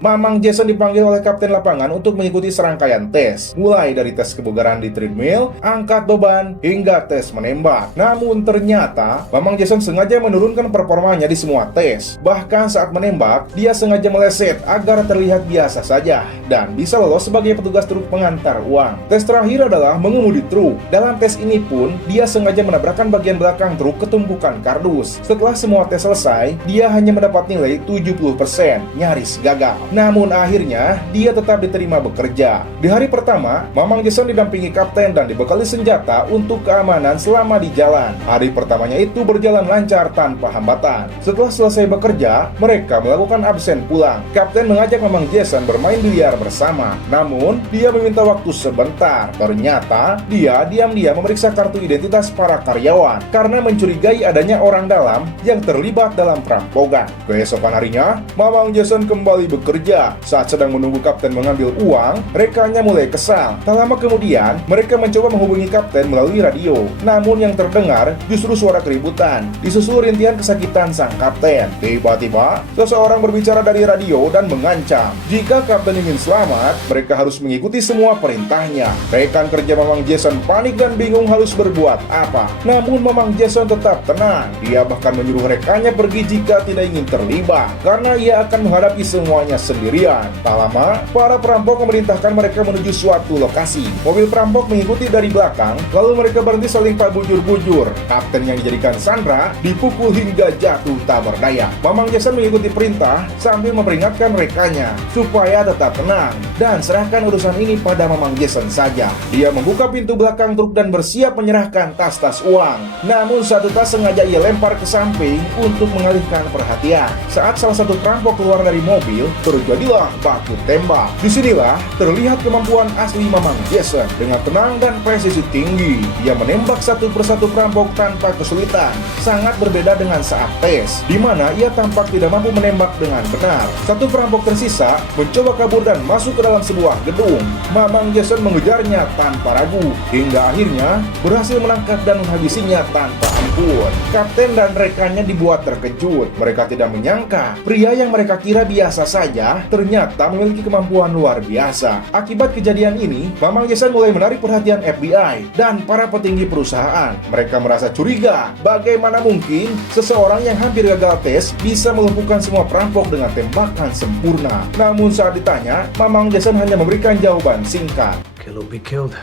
Mamang Jason dipanggil oleh kapten lapangan untuk mengikuti serangkaian tes, mulai dari tes kebugaran di treadmill, angkat beban, hingga tes menembak. Namun ternyata, Mamang Jason sengaja menurunkan performanya di semua tes. Bahkan saat menembak, dia sengaja meleset agar terlihat biasa saja dan bisa lolos sebagai petugas truk pengantar uang. Tes terakhir adalah mengemudi truk. Dalam tes ini pun, dia sengaja menabrakkan bagian belakang truk ke tumpukan kardus. Setelah semua tes selesai, dia hanya mendapat nilai 70%, nyaris gagal. Namun akhirnya, dia tetap diterima bekerja. Di hari pertama, Mamang Jason didampingi kapten dan dibekali senjata untuk keamanan selama di jalan. Hari pertamanya itu berjalan lancar tanpa hambatan. Setelah selesai bekerja, mereka melakukan absen pulang. Kapten mengajak Mamang Jason bermain biliar bersama. Namun, dia meminta waktu sebentar. Ternyata, dia diam-diam memeriksa kartu identitas para karyawan karena mencurigai adanya orang dalam yang terlibat dalam perampokan. Keesokan harinya, Mamang Jason kembali bekerja. Saat sedang menunggu kapten mengambil uang, rekannya mulai kesal. Tak lama kemudian, mereka mencoba menghubungi kapten melalui radio. Namun yang terdengar justru suara keributan, disusul rintihan kesakitan sang kapten. Tiba-tiba, seseorang berbicara dari radio dan mengancam, jika kapten ingin selamat, mereka harus mengikuti semua perintahnya. Rekan kerja Mamang Jason panik dan bingung harus berbuat apa. Namun Mamang Jason tetap tenang. Dia bahkan menyuruh rekannya pergi jika tidak ingin terlibat, karena ia akan menghadapi semuanya sendirian. Tak lama, para perampok memerintahkan mereka menuju suatu lokasi. Mobil perampok mengikuti dari belakang, lalu mereka berhenti saling tak bujur-bujur. Kapten yang dijadikan sandera dipukul hingga jatuh tak berdaya. Mamang Jason mengikuti perintah sambil memperingatkan rekannya supaya tetap tenang dan serahkan urusan ini pada Mamang Jason saja. Dia membuka pintu belakang truk dan bersiap menyerahkan tas-tas uang. Namun satu tas sengaja ia lempar ke samping untuk mengalihkan perhatian. Saat salah satu perampok keluar dari mobil, terjadilah baku tembak. Disinilah terlihat kemampuan asli Mamang Jason. Dengan tenang dan presisi tinggi, ia menembak satu persatu perampok tanpa kesulitan. Sangat berbeda dengan saat tes, di mana ia tampak tidak mampu menembak dengan benar. Satu perampok tersisa mencoba kabur dan masuk ke dalam sebuah gedung. Mamang Jason mengejarnya tanpa ragu, hingga akhirnya berhasil menangkap dan menghabisinya tanpa ampun. Kapten dan rekannya dibuat terkejut. Mereka tidak menyangka pria yang mereka kira biasa saja ternyata memiliki kemampuan luar biasa. Akibat kejadian ini, Mamang Jason mulai menarik perhatian FBI dan para petinggi perusahaan. Mereka merasa curiga, bagaimana mungkin seseorang yang hampir gagal tes bisa melumpuhkan semua perampok dengan tembakan sempurna. Namun saat ditanya, Mamang Jason hanya memberikan jawaban singkat. Kill or be killed.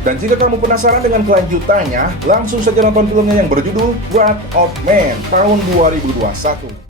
Dan jika kamu penasaran dengan kelanjutannya, langsung saja nonton filmnya yang berjudul Wrath of Man tahun 2021.